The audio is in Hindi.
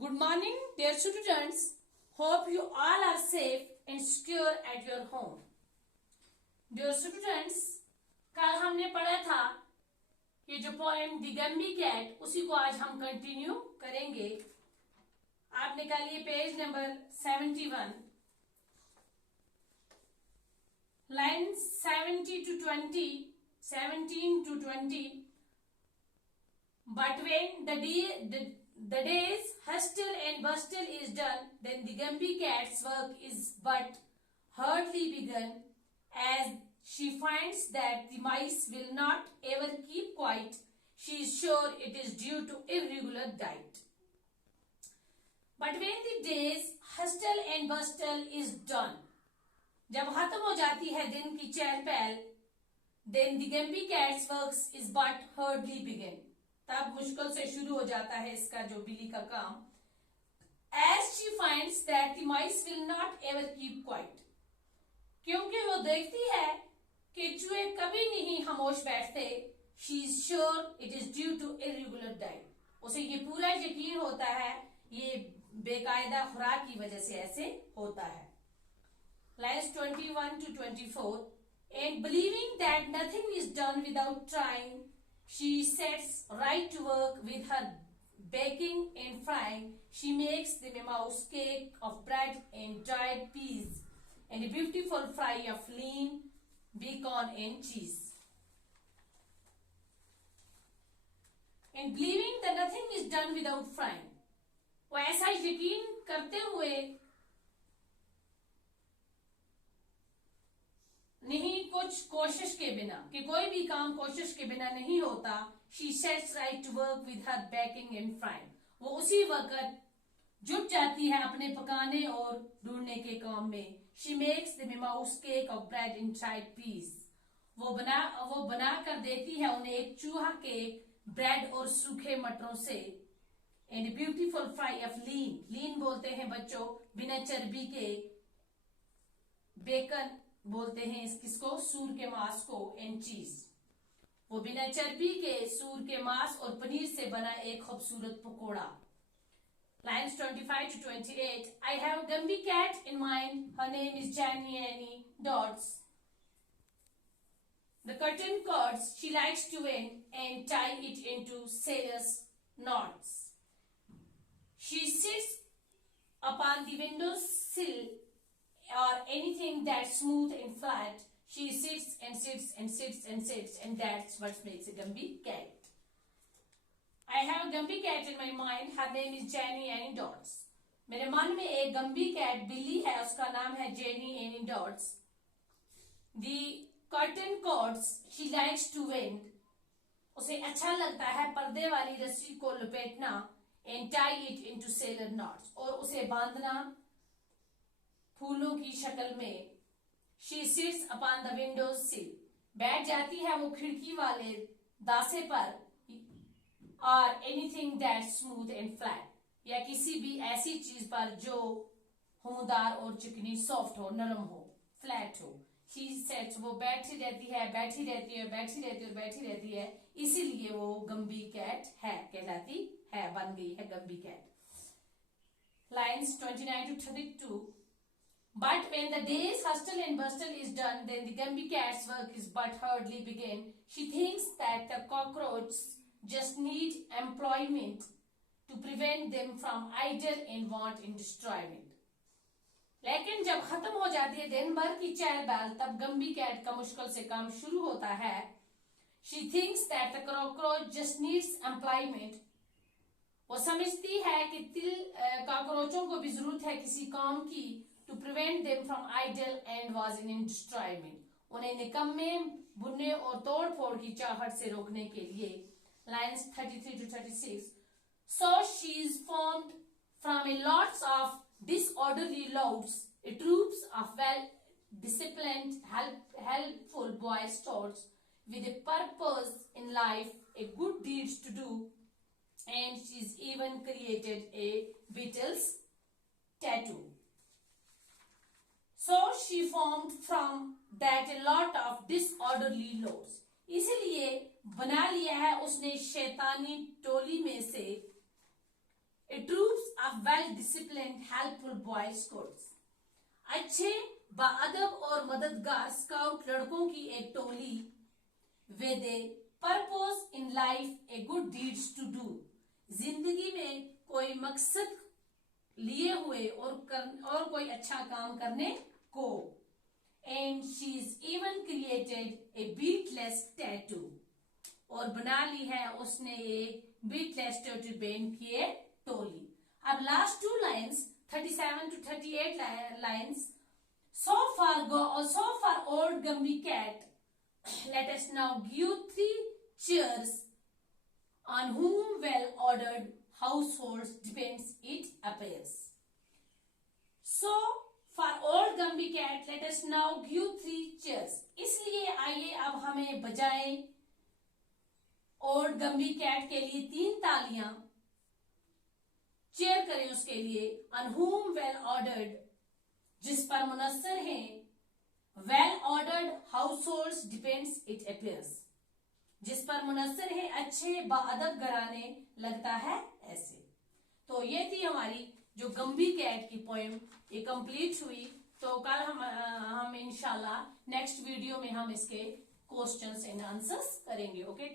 Good morning, dear students. Hope you all are safe and secure at your home. Dear students, कल हमने पढ़ा था कि जो पोएम द गम्बी कैट उसी को आज हम कंटिन्यू करेंगे। आप निकालिए page number 71, line 17 to 20. But when the day's hustle and bustle is done, then the Gumby cat's work is but hardly begun, as she finds that the mice will not ever keep quiet. She is sure it is due to irregular diet. But when the day's hustle and bustle is done, जब खत्म हो जाती है दिन की चहल पहल, then the Gumby cat's work is but hardly begun. तब मुश्किल से शुरू हो जाता है इसका जो बिल्ली का काम। As she finds that the mice will not ever keep quiet, क्योंकि वो देखती है कि चूहे कभी नहीं खामोश बैठते। She is sure it is due to irregular diet. उसे ये पूरा यकीन होता है ये बेकायदा खुराक की वजह से ऐसे होता है। Lines 21 to 24. And believing that nothing is done without trying, she sets right to work with her baking and frying. She makes them a mouse cake of bread and dried peas and a beautiful fry of lean bacon and cheese. And believing that nothing is done without frying, वो ऐसा यकीन करते हुए नहीं कुछ कोशिश के बिना कि कोई भी काम कोशिश के बिना नहीं होता। She sets right to work with her baking and frying. वो उसी वक्त जुट जाती है अपने पकाने और ढूंढने के काम में। She makes them a mouse cake of bread and dried peas. वो बना कर देती है उन्हें एक चूहा केक ब्रेड और सूखे मटरों से। And a beautiful fry of lean बोलते हैं बच्चों बिना चर्बी के, बेकन बोलते हैं किसको, सूर के मांस को, एंड चीज वो बिना चर्बी के सूर के मांस और पनीर से बना एक खूबसूरत pakora. Lines 25 to 28. I have Gumby cat in mind. Her name is Jenny Annie Dots. The curtain cords she likes to wind and tie it into sailor's knots. She sits upon the window sill or anything that's smooth and flat. She sits and sits and sits and sits, and that's what makes a Gumby cat. I have a Gumby cat in my mind. Her name is Jenny Annie Dots. मेरे मन में एक गम्बी कैट बिल्ली है, उसका नाम है jenny any dots. The curtain cords she likes to wind. उसे अच्छा लगता है पर्दे वाली रस्सी को लपेटना, and tie it into sailor knots, और उसे बांधना फूलों की शक्ल में। She sits upon the window sill. बैठ जाती है वो खिड़की वाले दासे पर, और anything that's smooth and flat, या किसी भी ऐसी चीज पर जो होमदार और चिकनी, सॉफ्ट हो, नरम हो, फ्लैट हो। She sits, वो बैठी रहती है, बैठी रहती है, बैठी रहती है और बैठी रहती है, इसीलिए वो गम्बी कैट है कहलाती है, बन गई है गम्बी cat. Lines 29 to 32. But when the day's hustle and bustle is done, then the Gumby cat's work is but hardly begun. She thinks that the cockroaches just need employment to prevent them from idle and want and destroyment. लेकिन जब खत्म हो जाती है दिन भर की चहल पहल, तब गम्बी कैट का मुश्किल से काम शुरू होता है। She thinks that the cockroach just needs employment. वो समझती है कि कॉकरोचों को भी जरूरत है किसी काम की, to prevent them from idle and was in destroyment. उन्हें निकम्मे बुनने और तोड़ फोड़ की चाहत से रोकने के लिए। Lines 33 to 36. So she is formed from a lots of disorderly loads, a troops of well-disciplined, helpful boys tots with a purpose in life, a good deeds to do, and she's even created a Beatles tattoo. So she formed from that a lot of disorderly loads. इसलिए बना लिया है उसने शैतानी टोली में से a troops a well disciplined helpful boy scouts. अच्छे बाअदब और मददगार स्काउट लड़कों की एक टोली with a purpose in life, a good deeds to do. जिंदगी में कोई मकसद लिए हुए और कोई अच्छा काम करने को. And she's even created a beatless tattoo. और बना ली है उसने एक beatless tattoo पेंट किए टोली. अब last 2 lines 37 to 38 lines. So far old Gumby cat. Let us now give 3 cheers on whom well-ordered households depends it appears. So for old Gumby cat, let us now give 3 cheers. इसलिए आइए अब हमें बजाएं old Gumby cat के लिए 3 तालियां. चेयर करें उसके लिए. On whom well-ordered, जिस पर मुनस्सर हैं. Well-ordered households depends it appears, जिस पर मुनस्सर है अच्छे बाअदब घराने लगता है ऐसे. तो ये थी हमारी जो गम्बी कैट की पोएम, ये कंप्लीट हुई. तो कल हम इंशाल्लाह नेक्स्ट वीडियो में हम इसके क्वेश्चंस एंड आंसर्स करेंगे. ओके.